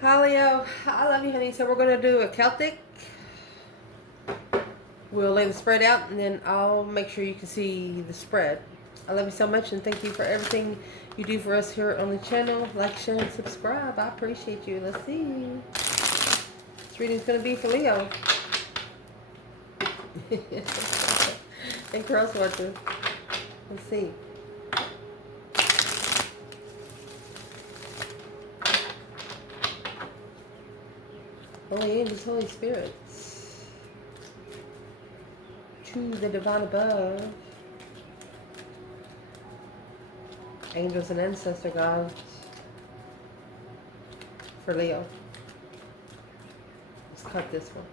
Hi Leo, I love you honey. So we're going to do a Celtic. We'll lay the spread out and then I'll make sure you can see the spread. I love you so much and thank you for everything you do for us here on the channel. Like, share, and subscribe. I appreciate you. Let's see. This reading's going to be for Leo. And cross watchers. Let's see. Holy angels, Holy Spirits. To the divine above. Angels and ancestor gods. For Leo. Let's cut this one.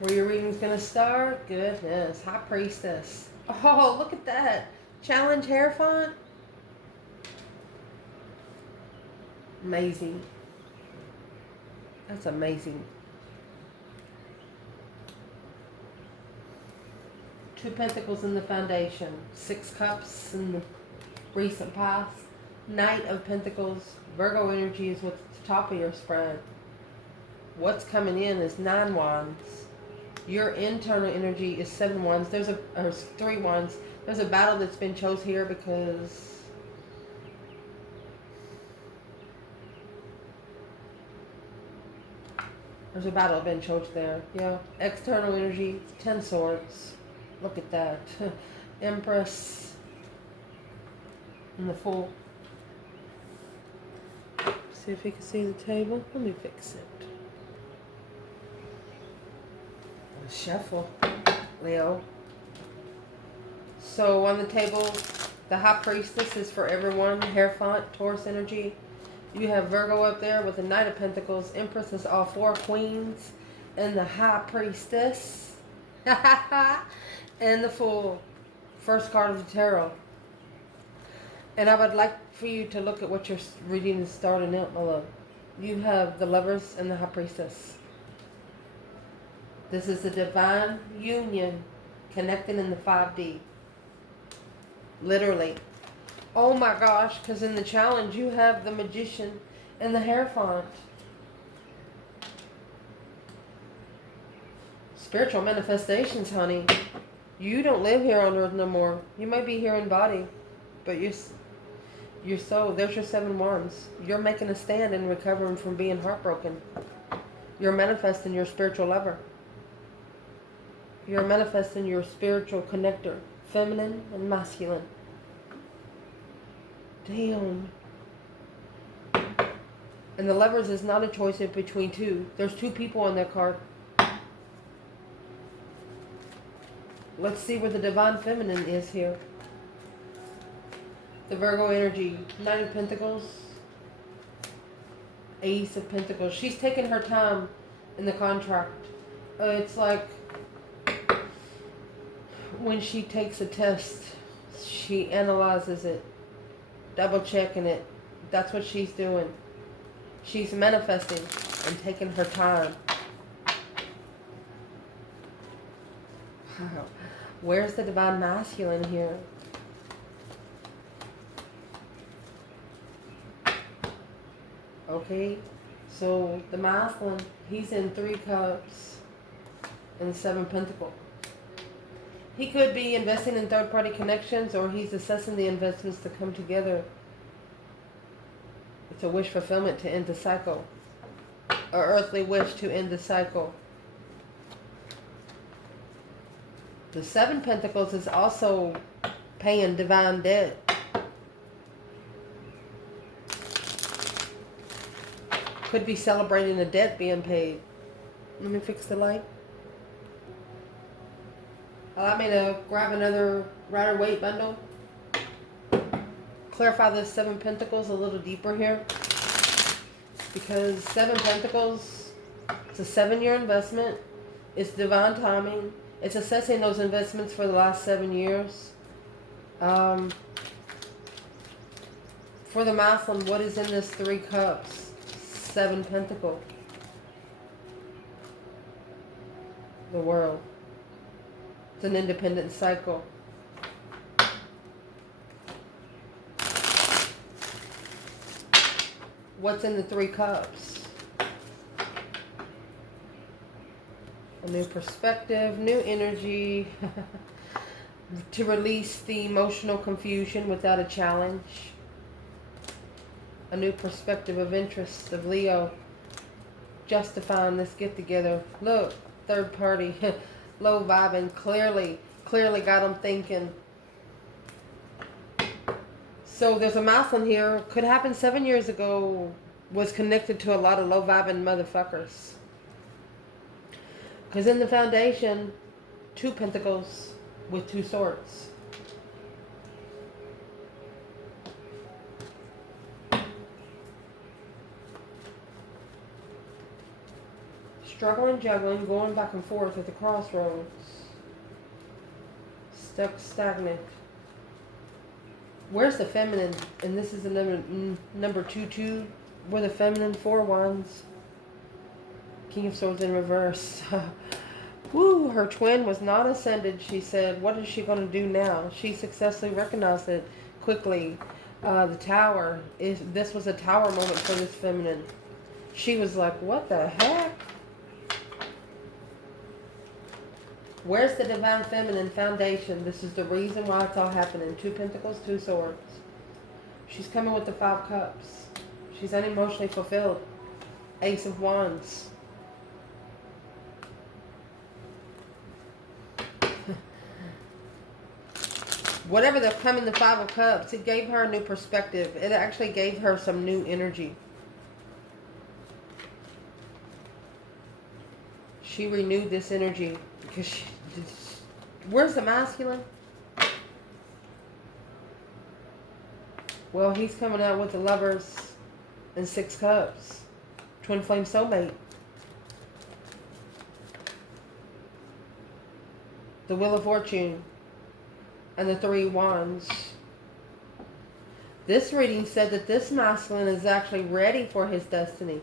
Where your reading's gonna start? Goodness. High Priestess. Oh, look at that. Challenge hair font. Amazing. That's amazing. 2 Pentacles in the foundation. 6 Cups in the recent past. Knight of Pentacles. Virgo energy is what's at the top of your spread. What's coming in is 9 Wands. Your internal energy is 7 Wands. There's 3 Wands. There's a battle that's been chose here because there's a battle been chose there. Yeah. External energy, 10 Swords. Look at that. Empress. And the Fool. See if you can see the table. Let me fix it. Shuffle, Leo. So on the table, the High Priestess is for everyone. Hair font, Taurus energy. You have Virgo up there with the Knight of Pentacles. Empress is all 4 Queens. And the High Priestess. And the Fool. First card of the Tarot. And I would like for you to look at what your reading is starting out, my love. You have the Lovers and the High Priestess. This is a divine union connecting in the 5D. Literally. Oh my gosh, because in the challenge you have the Magician and the Hierophant. Spiritual manifestations, honey. You don't live here on earth no more. You might be here in body, but your soul, there's your 7 Wands. You're making a stand and recovering from being heartbroken. You're manifesting your spiritual lover. You're manifesting your spiritual connector, feminine and masculine. Damn. And the Lovers is not a choice in between 2. There's 2 people on that card. Let's see where the divine feminine is here. The Virgo energy, Knight of Pentacles, Ace of Pentacles. She's taking her time in the contract. It's like when she takes a test, she analyzes it, double checking it. That's what she's doing. She's manifesting and taking her time. Wow. Where's the divine masculine here? Okay, so the masculine, he's in 3 Cups and 7 Pentacles. He could be investing in third-party connections, or he's assessing the investments to come together. It's a wish fulfillment to end the cycle. An earthly wish to end the cycle. The 7 Pentacles is also paying divine debt. Could be celebrating a debt being paid. Let me fix the light. Allow me to grab another Rider-Waite bundle. Clarify the 7 Pentacles a little deeper here. Because 7 Pentacles, it's a 7-year investment. It's divine timing. It's assessing those investments for the last 7 years. For the masculine, what is in this 3 Cups? 7 Pentacles. The World. It's an independent cycle. What's in the Three Cups? A new perspective, new energy. To release the emotional confusion without a challenge. A new perspective of interest of Leo. Justifying this get together. Look, third party. Low vibing. Clearly got them thinking. So there's a masculine here. Could happen 7 years ago. Was connected to a lot of low vibing motherfuckers. Because in the foundation, 2 pentacles with 2 swords. Struggling, juggling, going back and forth at the crossroads. Stuck, stagnant. Where's the feminine? And this is the number 2-2. Where the feminine 4 wands. King of Swords in reverse. Woo, her twin was not ascended, she said. What is she going to do now? She successfully recognized it quickly. The tower. This was a tower moment for this feminine. She was like, what the heck? Where's the divine feminine foundation? This is the reason why it's all happening. 2 pentacles, 2 swords. She's coming with the 5 cups. She's unemotionally fulfilled. Ace of wands. Whatever the come in the 5 of cups, it gave her a new perspective. It actually gave her some new energy. She renewed this energy because where's the masculine? Well, he's coming out with the Lovers and 6 cups. Twin flame soulmate. The Wheel of Fortune. And the 3 wands. This reading said that this masculine is actually ready for his destiny.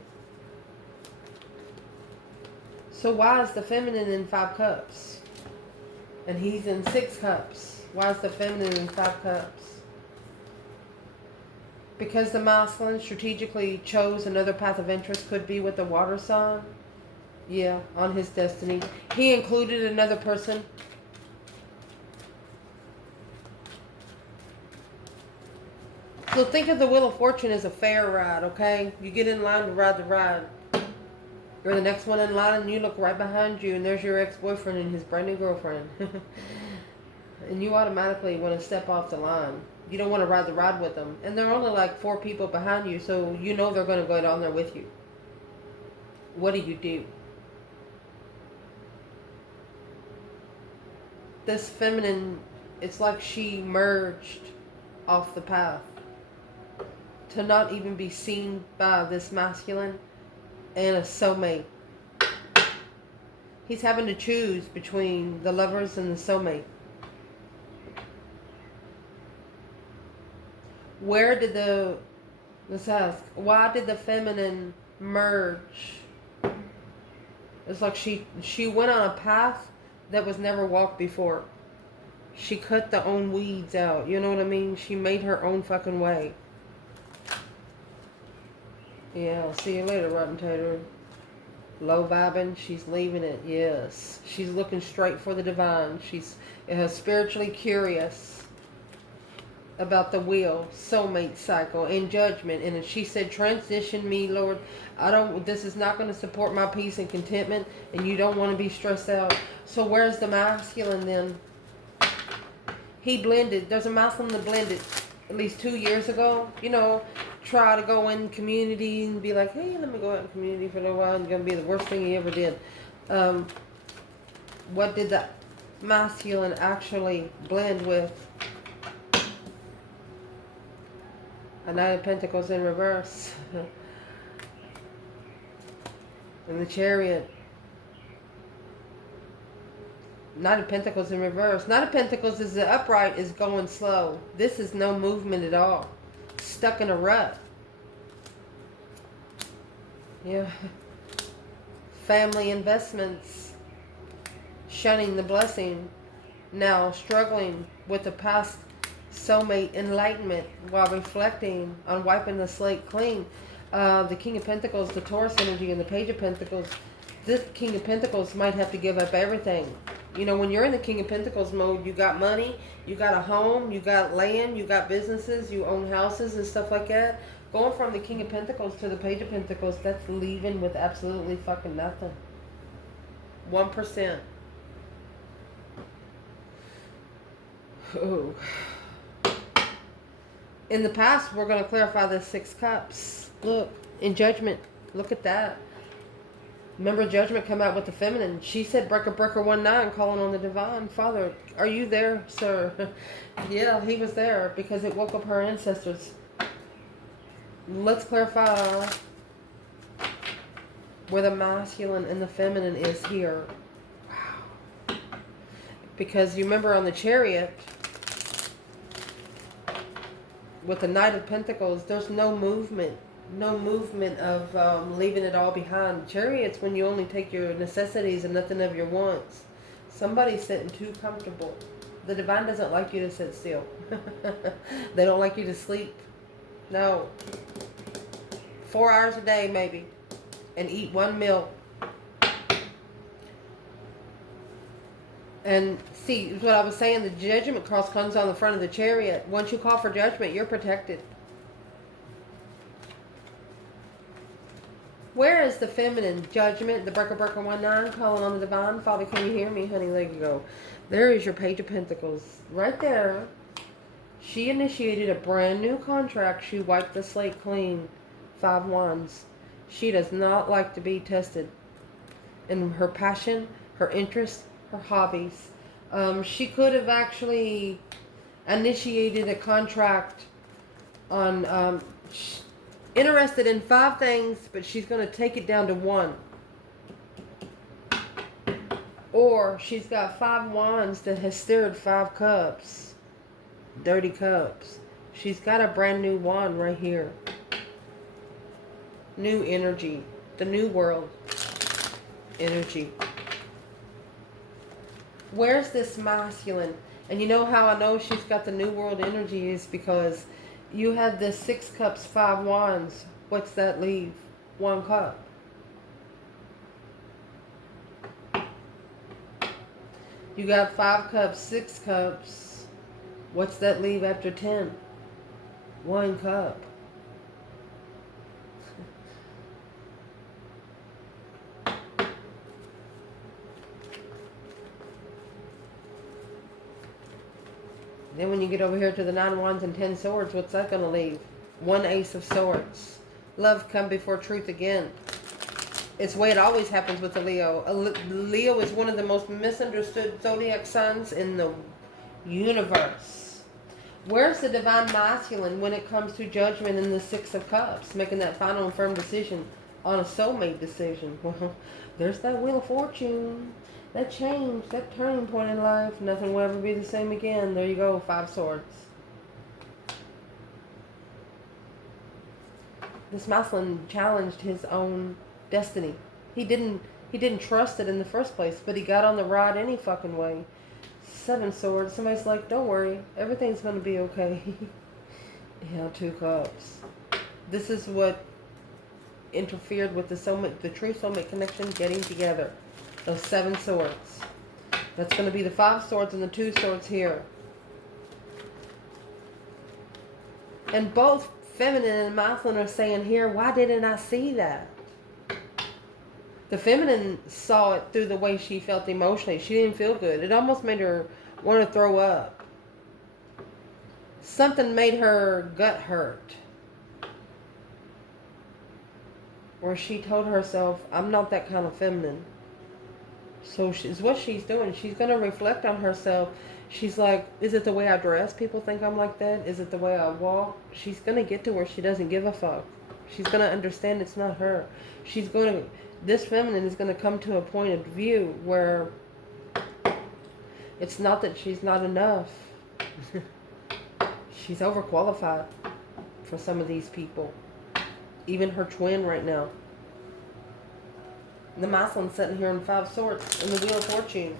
So why is the feminine in 5 cups? And he's in 6 cups. Why is the feminine in 5 cups? Because the masculine strategically chose another path of interest, could be with the water sign. Yeah, on his destiny. He included another person. So think of the Wheel of Fortune as a fair ride, okay? You get in line to ride the ride. You're the next one in line and you look right behind you and there's your ex-boyfriend and his brand new girlfriend. And you automatically want to step off the line. You don't want to ride the ride with them. And there are only like 4 people behind you, so you know they're going to go down there with you. What do? This feminine, it's like she merged off the path. To not even be seen by this masculine and a soulmate. He's having to choose between the Lovers and the soulmate. Where did let's ask, why did the feminine merge? It's like she went on a path that was never walked before. She cut the own weeds out, you know what I mean? She made her own fucking way. Yeah, I'll see you later, Rotten Tater. Low vibing, she's leaving it, yes. She's looking straight for the divine. She's spiritually curious about the wheel, soulmate cycle, and judgment. And she said, transition me, Lord. This is not going to support my peace and contentment, and you don't want to be stressed out. So where's the masculine then? He blended. There's a masculine that blended at least 2 years ago, you know. Try to go in community and be like, hey, let me go out in community for a little while. It's going to be the worst thing he ever did. What did the masculine actually blend with? A Knight of Pentacles in reverse. And the Chariot. Knight of Pentacles in reverse. Knight of Pentacles is the upright is going slow. This is no movement at all. Stuck in a rut. Yeah. Family investments. Shunning the blessing. now struggling with the past soulmate enlightenment while reflecting on wiping the slate clean. The King of Pentacles, the Taurus energy, and the Page of Pentacles. This King of Pentacles might have to give up everything. You know, when you're in the King of Pentacles mode, you got money, you got a home, you got land, you got businesses, you own houses and stuff like that. Going from the King of Pentacles to the Page of Pentacles, that's leaving with absolutely fucking nothing. 1%. Oh. In the past, we're going to clarify the 6 cups. Look, in Judgment, look at that. Remember, Judgment come out with the feminine. She said, breaker, 19, calling on the divine. Father, are you there, sir? Yeah, he was there because it woke up her ancestors. Let's clarify where the masculine and the feminine is here. Wow. Because you remember on the Chariot, with the Knight of Pentacles, there's no movement. No movement of leaving it all behind. Chariot's when you only take your necessities and nothing of your wants. Somebody's sitting too comfortable. The divine doesn't like you to sit still. They don't like you to sleep. No. 4 hours a day maybe. And eat 1 meal. And see, what I was saying, the Judgment cross comes on the front of the Chariot. Once you call for judgment, you're protected. Where is the feminine? Judgment, the breaker 19, calling on the divine. Father, can you hear me, honey? There you go. There is your Page of Pentacles. Right there. She initiated a brand new contract. She wiped the slate clean. 5 wands. She does not like to be tested in her passion, her interest, her hobbies. She could have actually initiated a contract on... interested in 5 things, but she's going to take it down to 1. Or she's got 5 wands that has stirred 5 cups. Dirty cups. She's got a brand new wand right here. New energy. The new world energy. Where's this masculine? And you know how I know she's got the new world energy is because you have this 6 cups, 5 wands. What's that leave? 1 cup. You got 5 cups, 6 cups. What's that leave after 10? 1 cup. Then when you get over here to the 9 wands and 10 swords, what's that going to leave? 1 ace of swords. Love come before truth again. It's the way it always happens with the Leo. Leo is one of the most misunderstood zodiac signs in the universe. Where's the divine masculine when it comes to judgment in the 6 of cups? Making that final and firm decision on a soulmate decision. Well, there's that Wheel of Fortune. That change, that turning point in life, nothing will ever be the same again. There you go, 5 swords. This masculine challenged his own destiny. He didn't trust it in the first place, but he got on the ride any fucking way. 7 swords. Somebody's like, don't worry, everything's going to be okay. Yeah, 2 cups. This is what interfered with the soulmate, the true soulmate connection getting together. Those 7 swords. That's going to be the 5 swords and the 2 swords here. And both feminine and masculine are saying here, why didn't I see that? The feminine saw it through the way she felt emotionally. She didn't feel good. It almost made her want to throw up. Something made her gut hurt. Where she told herself, I'm not that kind of feminine. So what she's doing, she's going to reflect on herself. She's like, is it the way I dress? People think I'm like that. Is it the way I walk? She's going to get to where she doesn't give a fuck. She's going to understand it's not her. This feminine is going to come to a point of view where it's not that she's not enough. She's overqualified for some of these people. Even her twin right now. The masculine sitting here in 5 swords in the Wheel of Fortune.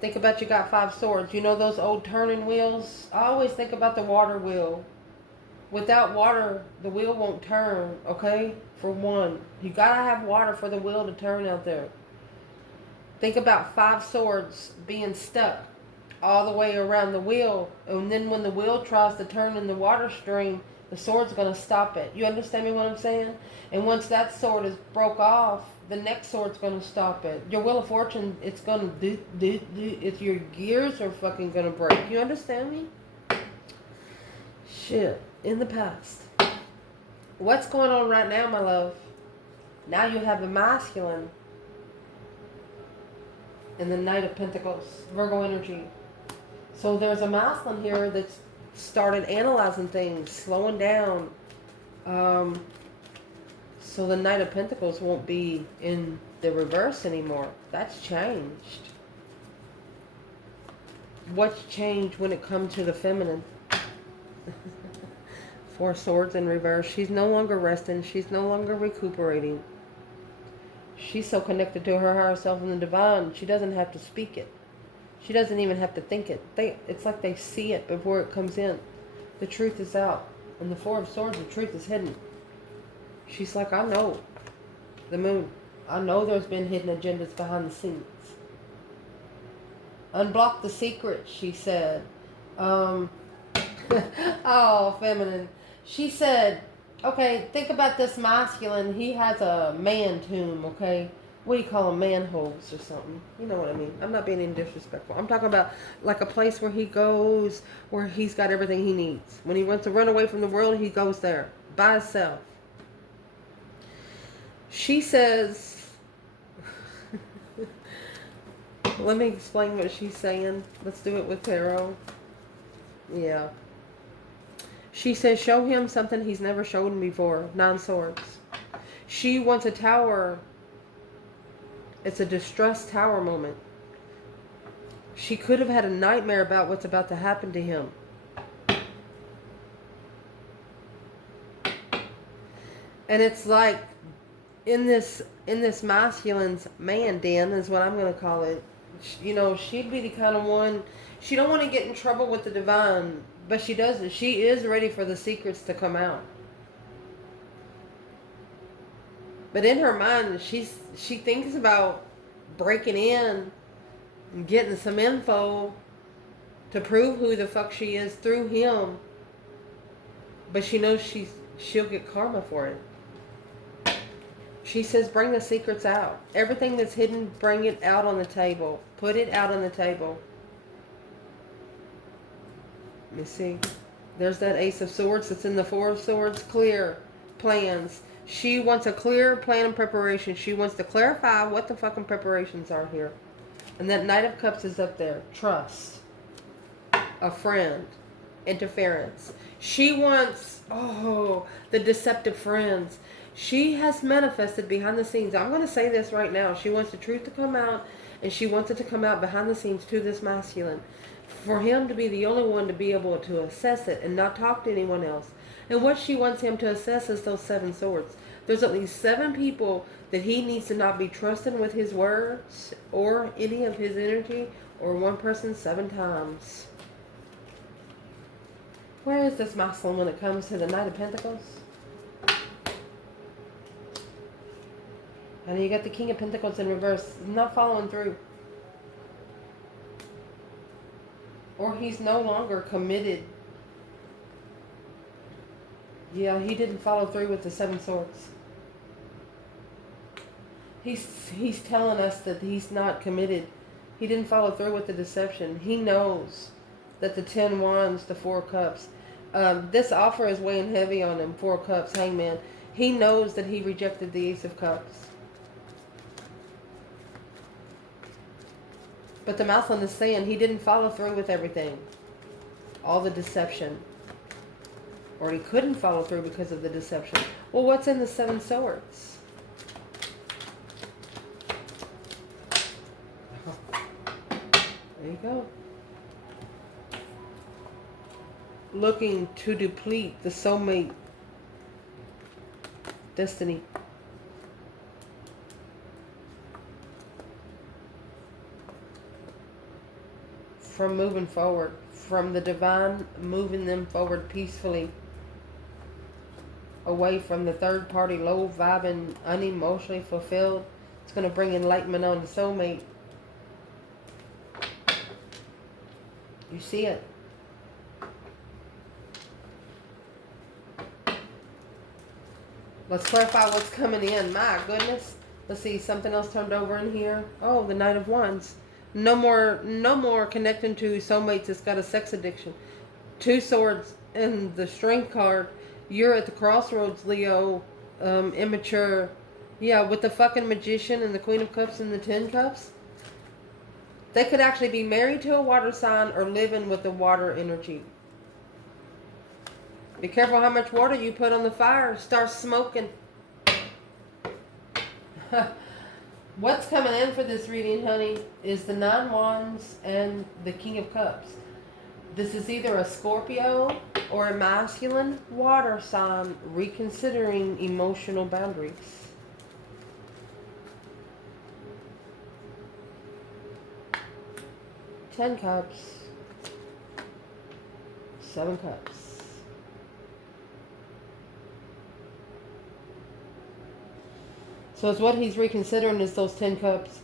Think about you got 5 swords. You know those old turning wheels? I always think about the water wheel. Without water, the wheel won't turn, okay? For one. You gotta have water for the wheel to turn out there. Think about 5 swords being stuck all the way around the wheel. And then when the wheel tries to turn in the water stream, the sword's going to stop it. You understand me what I'm saying? And once that sword is broke off, the next sword's going to stop it. Your Wheel of Fortune, it's going to do. It's your gears are fucking going to break. You understand me? Shit. In the past. What's going on right now, my love? Now you have the masculine and the Knight of Pentacles, Virgo energy. So there's a masculine here that's started analyzing things, slowing down. So the Knight of Pentacles won't be in the reverse anymore. That's changed. What's changed when it comes to the feminine? 4 swords in reverse. She's no longer resting. She's no longer recuperating. She's so connected to her higher self and the divine, she doesn't have to speak it. She doesn't even have to think it. It's like they see it before it comes in. The truth is out. In the 4 of Swords, the truth is hidden. She's like, I know. The moon. I know there's been hidden agendas behind the scenes. Unblock the secret, she said. Oh, feminine. She said, okay, think about this masculine. He has a man tomb, okay? What do you call them? Manholes or something. You know what I mean. I'm not being any disrespectful. I'm talking about like a place where he goes, where he's got everything he needs. When he wants to run away from the world, he goes there by himself. She says, let me explain what she's saying. Let's do it with tarot. Yeah. She says, show him something he's never shown before. 9 swords. She wants a tower. It's a distressed tower moment. She could have had a nightmare about what's about to happen to him. And it's like in this masculine's man den is what I'm going to call it. You know, she'd be the kind of one, she don't want to get in trouble with the divine, but she doesn't. She is ready for the secrets to come out. But in her mind, she thinks about breaking in and getting some info to prove who the fuck she is through him. But she knows she'll get karma for it. She says, bring the secrets out. Everything that's hidden, bring it out on the table. Put it out on the table. Let me see. There's that Ace of Swords that's in the 4 of Swords. Clear plans. She wants a clear plan and preparation. She wants to clarify what the fucking preparations are here. And that Knight of Cups is up there. Trust. A friend. Interference. She wants, the deceptive friends. She has manifested behind the scenes. I'm going to say this right now. She wants the truth to come out, and she wants it to come out behind the scenes to this masculine. For him to be the only one to be able to assess it and not talk to anyone else. And what she wants him to assess is those 7 swords. There's at least 7 people that he needs to not be trusting with his words or any of his energy, or one person 7 times. Where is this masculine when it comes to the Knight of Pentacles? And you got the King of Pentacles in reverse. He's not following through. Or he's no longer committed. Yeah, he didn't follow through with the 7 swords. He's telling us that he's not committed. He didn't follow through with the deception. He knows that the 10 wands, the 4 cups. This offer is weighing heavy on him. 4 cups, hangman. He knows that he rejected the Ace of Cups. But the masculine is saying he didn't follow through with everything. All the deception. Or he couldn't follow through because of the deception. Well, what's in the 7 swords? There you go. Looking to deplete the soulmate destiny. from moving forward, from the divine moving them forward peacefully, away from the third party, low vibing, unemotionally fulfilled. It's going to bring enlightenment on the soulmate. You see it. Let's clarify what's coming in. My goodness. Let's see, something else turned over in here. Oh, the Knight of Wands. No more connecting to soulmates that's got a sex addiction. Two Swords and the Strength card. You're at the crossroads, Leo. Immature. Yeah, with the fucking Magician and the Queen of Cups and the 10 Cups. They could actually be married to a water sign or living with the water energy. Be careful how much water you put on the fire. Start smoking. What's coming in for this reading, honey, is the 9 Wands and the King of Cups. This is either a Scorpio or a masculine water sign reconsidering emotional boundaries. Ten Cups. 7 Cups. So it's what he's reconsidering is those 10 Cups.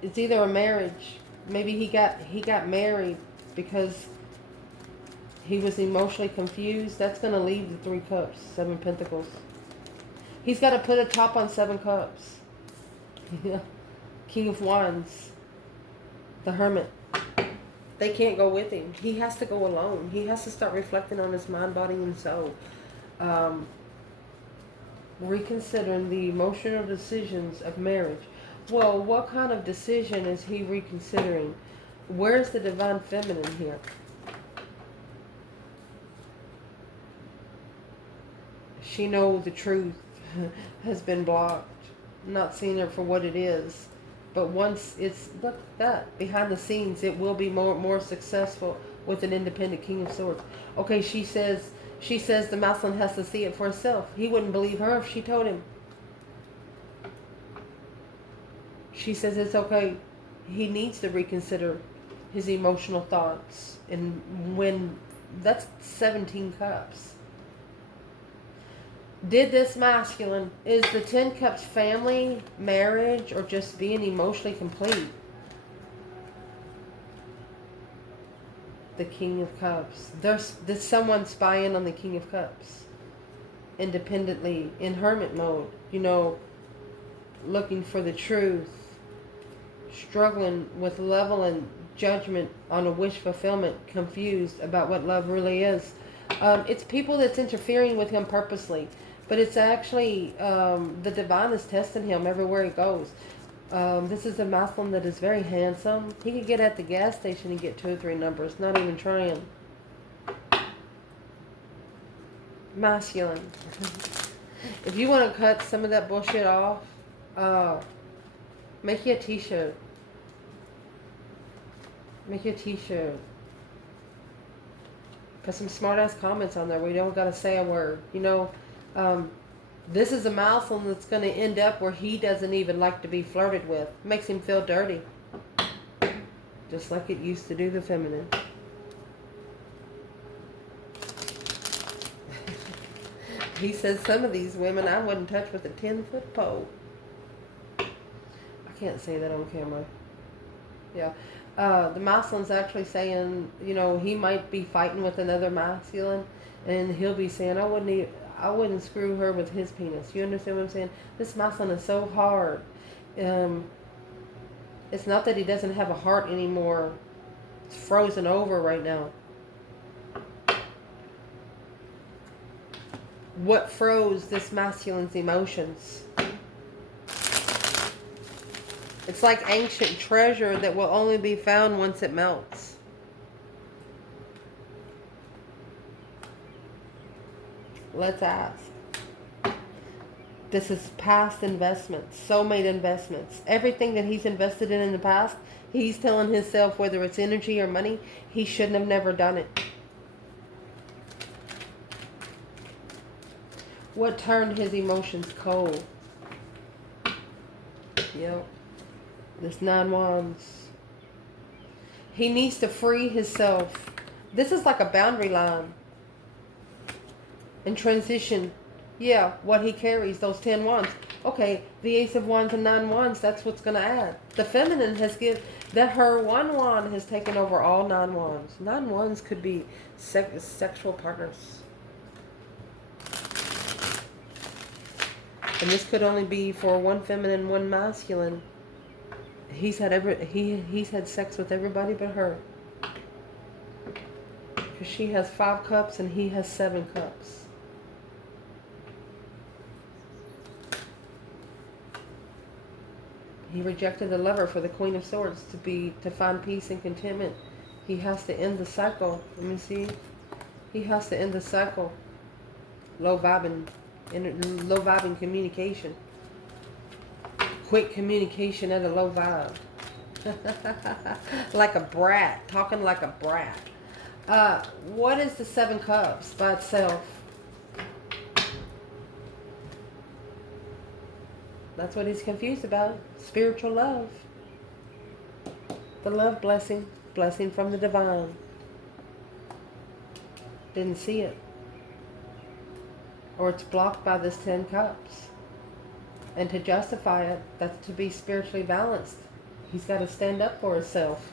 It's either a marriage. Maybe he got married because he was emotionally confused. That's going to leave the 3 Cups, 7 Pentacles. He's got to put a top on 7 Cups. King of Wands. The Hermit. They can't go with him. He has to go alone. He has to start reflecting on his mind, body, and soul. Reconsidering the emotional decisions of marriage. Well, what kind of decision is he reconsidering? Where's the divine feminine here? She knows the truth has been blocked. Not seeing her for what it is. But once it's, look at that, behind the scenes, it will be more successful with an independent King of Swords. Okay, she says the masculine has to see it for herself. He wouldn't believe her if she told him. She says it's okay. He needs to reconsider his emotional thoughts. And when, that's 17 Cups. Did this masculine, is the 10 Cups family, marriage, or just being emotionally complete? The King of Cups. There's someone spying on the King of Cups. Independently, in hermit mode. You know, looking for the truth. Struggling with level and judgment on a wish fulfillment. Confused about what love really is. It's people that's interfering with him purposely. But it's actually, the divine is testing him everywhere he goes. This is a masculine that is very handsome. He could get at the gas station and get 2 or 3 numbers, not even trying. Masculine. If you want to cut some of that bullshit off, make you a t-shirt. Make you a t-shirt. Put some smart-ass comments on there where you don't got to say a word. You know, this is a masculine that's going to end up where he doesn't even like to be flirted with. Makes him feel dirty. Just like it used to do the feminine. He says some of these women I wouldn't touch with a 10-foot pole. I can't say that on camera. Yeah. The masculine's actually saying, you know, he might be fighting with another masculine, and he'll be saying, I wouldn't screw her with his penis. You understand what I'm saying? This masculine is so hard. It's not that he doesn't have a heart anymore. It's frozen over right now. What froze this masculine's emotions? It's like ancient treasure that will only be found once it melts. Let's ask. This is past investments, soulmate investments. Everything that he's invested in the past, he's telling himself, whether it's energy or money, he shouldn't have never done it. What turned his emotions cold? Yep. This 9 Wands. He needs to free himself. This is like a boundary line. And transition. Yeah, what he carries, those 10 wands. Okay, the Ace of Wands and 9 wands, that's what's going to add. The feminine has her 1 wand has taken over all 9 wands. 9 wands could be sexual partners. And this could only be for 1 feminine, 1 masculine. He's had sex with everybody but her. Because she has 5 cups and he has 7 cups. He rejected the lover for the Queen of Swords to find peace and contentment. He has to end the cycle. Let me see. He has to end the cycle. Low vibing communication. Quick communication at a low vibe. Like a brat. Talking like a brat. What is the 7 cups by itself? That's what he's confused about. Spiritual love. The love blessing. Blessing from the divine. Didn't see it. Or it's blocked by this 10 cups. And to justify it, that's to be spiritually balanced. He's got to stand up for himself.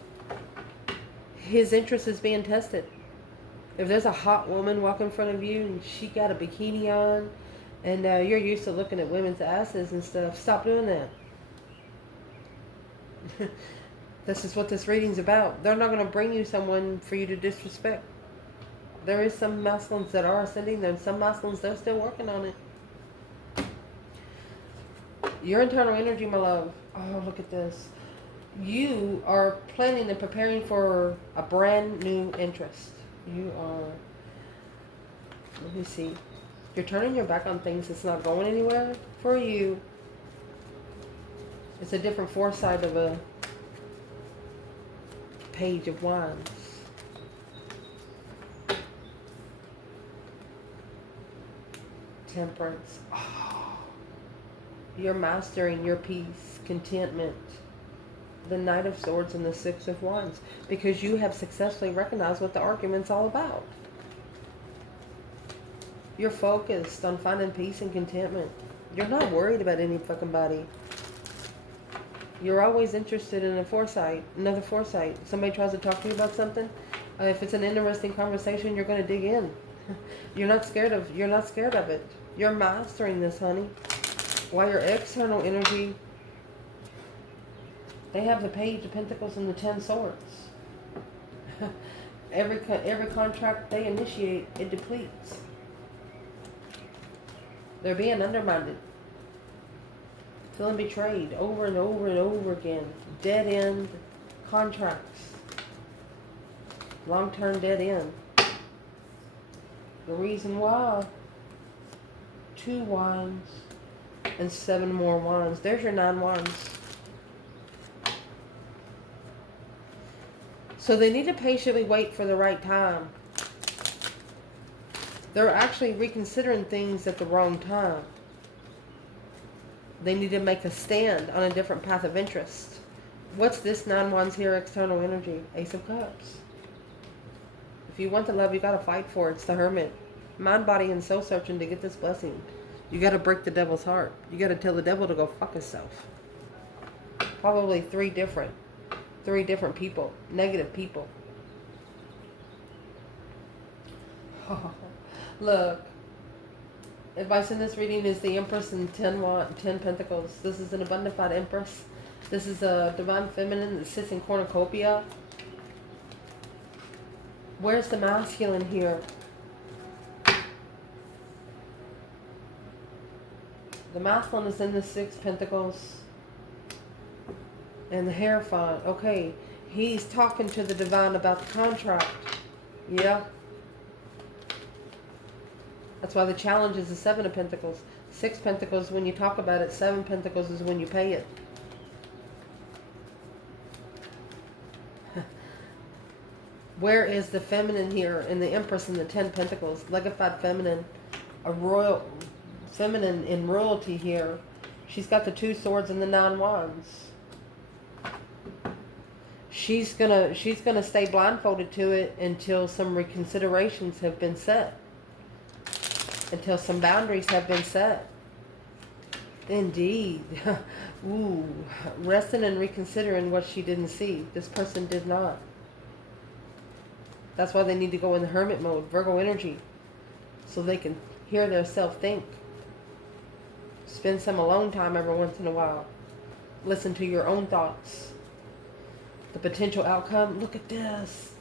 His interest is being tested. If there's a hot woman walking in front of you and she got a bikini on, and you're used to looking at women's asses and stuff, stop doing that. This is what this reading's about. They're not going to bring you someone for you to disrespect. There is some masculines that are ascending there, and some masculines, they're still working on it. Your internal energy, my love. Oh, look at this. You are planning and preparing for a brand new interest. You are, let me see. You're turning your back on things that's not going anywhere for you. It's a different foresight of a Page of Wands. Temperance. Oh, you're mastering your peace, contentment. The Knight of Swords and the 6 of Wands. Because you have successfully recognized what the argument's all about. You're focused on finding peace and contentment. You're not worried about any fucking body. You're always interested in a foresight, another foresight. Somebody tries to talk to you about something. If it's an interesting conversation, you're going to dig in. You're not scared of it. You're mastering this, honey. While your external energy, they have the Page of Pentacles and the 10 Swords. Every contract they initiate, it depletes. They're being undermined. Feeling betrayed over and over and over again. Dead end contracts. Long-term dead end. The reason why. 2 wands and 7 more wands. There's your 9 wands. So they need to patiently wait for the right time. They're actually reconsidering things at the wrong time. They need to make a stand on a different path of interest. What's this 9 wands here, external energy? Ace of Cups. If you want the love, you got to fight for it. It's the Hermit. Mind, body, and soul searching to get this blessing. You got to break the devil's heart. You got to tell the devil to go fuck himself. Probably 3 different people. Negative people. Look. Advice in this reading is the Empress and 10 Pentacles. This is an abundant Empress. This is a divine feminine that sits in cornucopia. Where's the masculine here? The masculine is in the 6 Pentacles. And the Hierophant. Okay. He's talking to the divine about the contract. Yeah. That's why the challenge is the 7 of Pentacles. 6 Pentacles when you talk about it. 7 Pentacles is when you pay it. Where is the feminine here in the Empress and the 10 Pentacles? Legified feminine. A royal feminine in royalty here. She's got the 2 swords and the 9 wands. She's gonna stay blindfolded to it until some reconsiderations have been set. Until some boundaries have been set. Indeed. Ooh. Resting and reconsidering what she didn't see. This person did not. That's why they need to go in the hermit mode, Virgo energy. So they can hear their self think. Spend some alone time every once in a while. Listen to your own thoughts. The potential outcome. Look at this.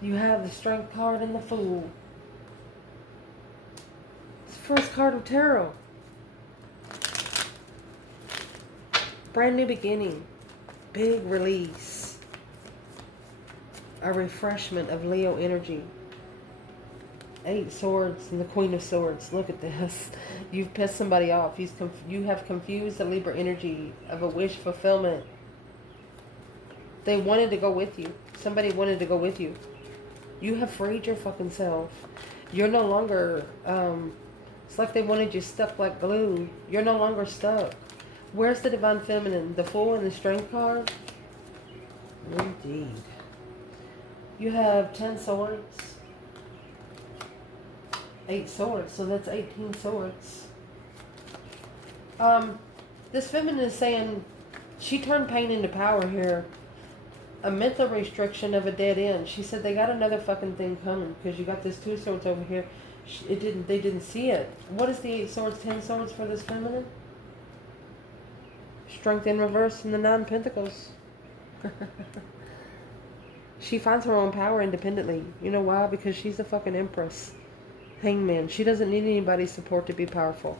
You have the Strength card and the Fool. It's the first card of tarot. Brand new beginning. Big release. A refreshment of Leo energy. 8 swords and the Queen of Swords. Look at this. You've pissed somebody off. You have confused the Libra energy of a wish fulfillment. They wanted to go with you. Somebody wanted to go with you. You have freed your fucking self. You're no longer, it's like they wanted you stuck like glue. You're no longer stuck. Where's the Divine Feminine? The Fool and the Strength card? Indeed. You have 10 swords. 8 swords, so that's 18 swords. This feminine is saying she turned pain into power here. A mental restriction of a dead end. She said they got another fucking thing coming because you got this 2 swords over here. They didn't see it. What is the 8 swords, 10 swords for this feminine? Strength in reverse and the 9 pentacles. She finds her own power independently. You know why? Because she's a fucking empress. Hangman. She doesn't need anybody's support to be powerful.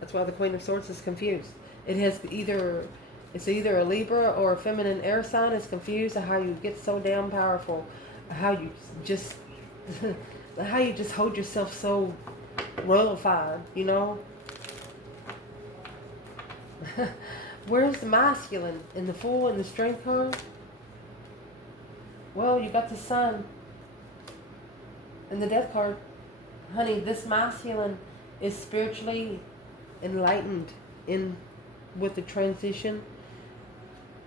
That's why the Queen of Swords is confused. It's either a Libra or a feminine air sign is confused at how you get so damn powerful. How you just hold yourself so royalified, you know? Where's the masculine in the Fool and the Strength card? Well, you got the Sun and the Death card. Honey, this masculine is spiritually enlightened with the transition.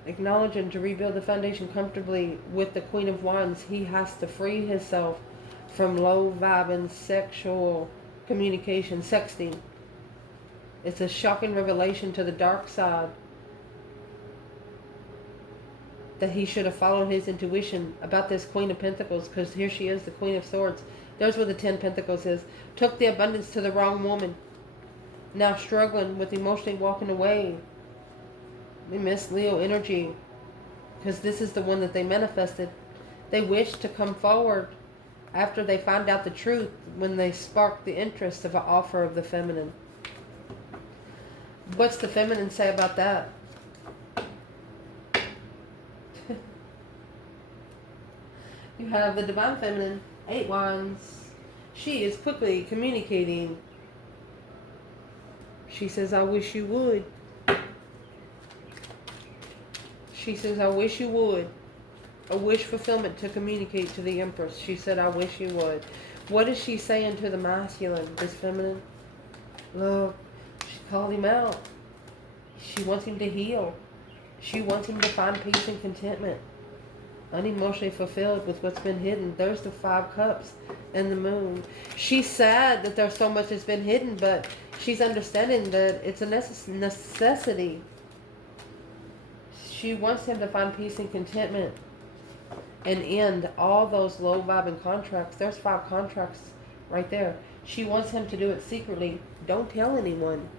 Acknowledging to rebuild the foundation comfortably with the Queen of Wands. He has to free himself from low vibing sexual communication, sexting. It's a shocking revelation to the dark side that he should have followed his intuition about this Queen of Pentacles, because here she is, the Queen of Swords. There's where the 10 Pentacles is. Took the abundance to the wrong woman. Now struggling with emotionally walking away. We miss Leo energy because this is the one that they manifested. They wish to come forward after they find out the truth when they spark the interest of an offer of the feminine. What's the feminine say about that? You have the Divine Feminine, 8 Wands. She is quickly communicating. She says, I wish you would. She says, I wish you would. A wish fulfillment to communicate to the Empress. She said, I wish you would. What is she saying to the masculine, this feminine? Look, she called him out. She wants him to heal. She wants him to find peace and contentment. Unemotionally fulfilled with what's been hidden. There's the 5 cups and the moon. She's sad that there's so much that's been hidden, but she's understanding that it's a necessity. She wants him to find peace and contentment and end all those low vibing contracts. There's 5 contracts right there. She wants him to do it secretly. Don't tell anyone.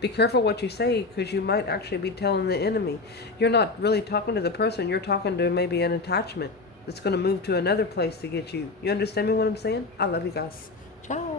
Be careful what you say, because you might actually be telling the enemy. You're not really talking to the person. You're talking to maybe an attachment that's going to move to another place to get you. You understand me what I'm saying? I love you guys. Ciao.